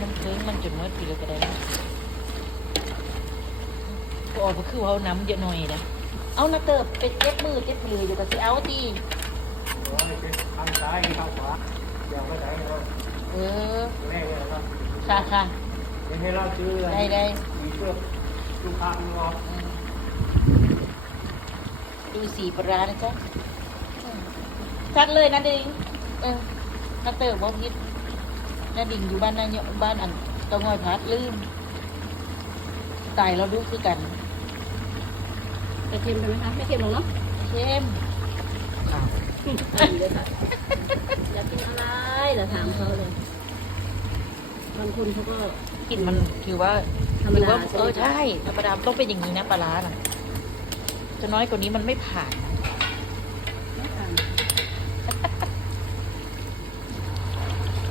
มันเติมมันจนเมื่อปีเลยก็ได้ก็ออกก็คือเอาน้ำเยอะหน่อยนะเอานะเติบไปเจ็บมือเจ็บมืออยู่กับสิเอาตีร้อยเป็นทางซ้ายทางขวาอย่าไปไหนนะเออแม่เนี่ยนะค่ะค่ะยังให้เราซื้อได้ได้มีเชือกลูกค้ามึงรอดูสีปลาร้านะจ๊ะชัดเลยนะดิงเออนะเติบว่าพิษ นะดิ่งอยู่บ้านนั่นเยบ้านอันตะงอยพัดลืมตายเราดูคือกันจะเค็มไปไหมคะไม่เค็มหรอกเนาะเข้มดีเลยค่ะอยากกินอะไรเดี๋ยวถามเขาเลยบางคนเขาก็กลิ่นมันคือว่าธรรมถือดาว่าเออใช่ธรรมดาต้องเป็นอย่างนี้นะปลาร้าน่ะจะน้อยกว่านี้มันไม่ผ่านนะ ไม่ทาน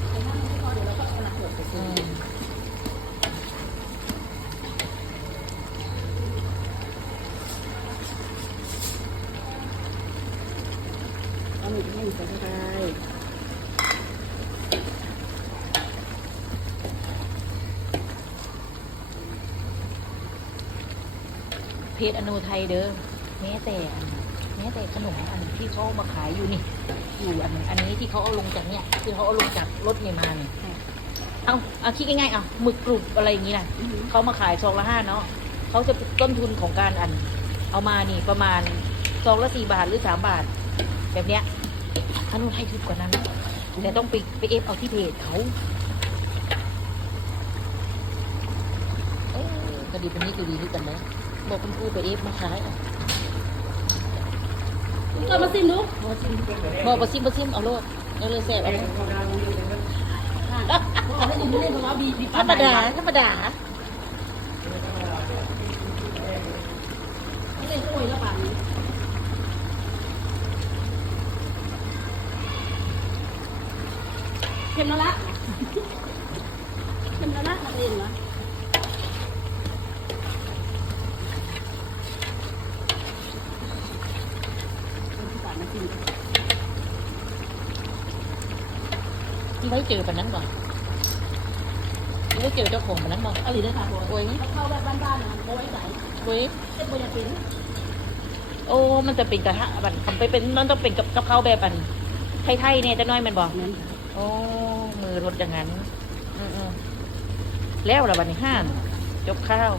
แต่ถ้าไม่พอเดี๋ยวเราก็เอาหลักหมดไป อื ซื้อ ม เอาหมึกให้ใส่เข้าไปเพจอโนไทยเด้อแม้แต่แม้แต่ขนมอันที่เขามาขายอยู่นี่ อยู่อันอันนี้ที่เขาเอาลงจากเนี่ยที่เขาเอาลงจากรถเนี่ยมาเนี่ยเอาเอาคิดง่ายๆเอาหมึกกรุบอะไรอย่างนี้นะเขามาขายซองละห้าเนาะเขาจะต้นทุนของการอัน เอามานี่ประมาณซองละสี่บาทหรือสามบาท แบบเนี้ย อนุไทยถูกกว่านั้น แต่ต้องไปไปเอฟเอาที่เพจเขาเอ้ยกระดีเป็นนี้ก็ดีด้วยกันนะบอกคุณครูไปเอฟมาขายอะคุณก็มาซิมดูมาซิมบอกบอซิมบอซิมเอาโลดเอาเลยแสบเอาแม่เขาดังนี่เลยนะค่ะบอกให้ดูเล่นเพราะว่าบีบีธรรมดาธรรมดาเล่นก็โวยแล้วป่านนี้ ค็มแล้วละเค็มแล้วละนักเรียนวะเอาที่ป่านมาซิมที่ไว้เจอปานนั้นบ่ที่ไว้เจอเจ้าของปานนั้นบ่เอาหลีได้ค่ะโบโอ้ยเข้าแบบบ้านๆนะโบไว้ใส่เว้ยเส้นโบยาเป็นโอ้ มันจะเป็นกระทะบันทำไปเป็น มันต้องเป็นกับกับข้าวแบบอันไทยๆเนี่ยจะน้อยแมันบอกนั้นโอ้มือรถอย่างนั้นอืมๆแล้วละวันนี้ห้ามจบข้าว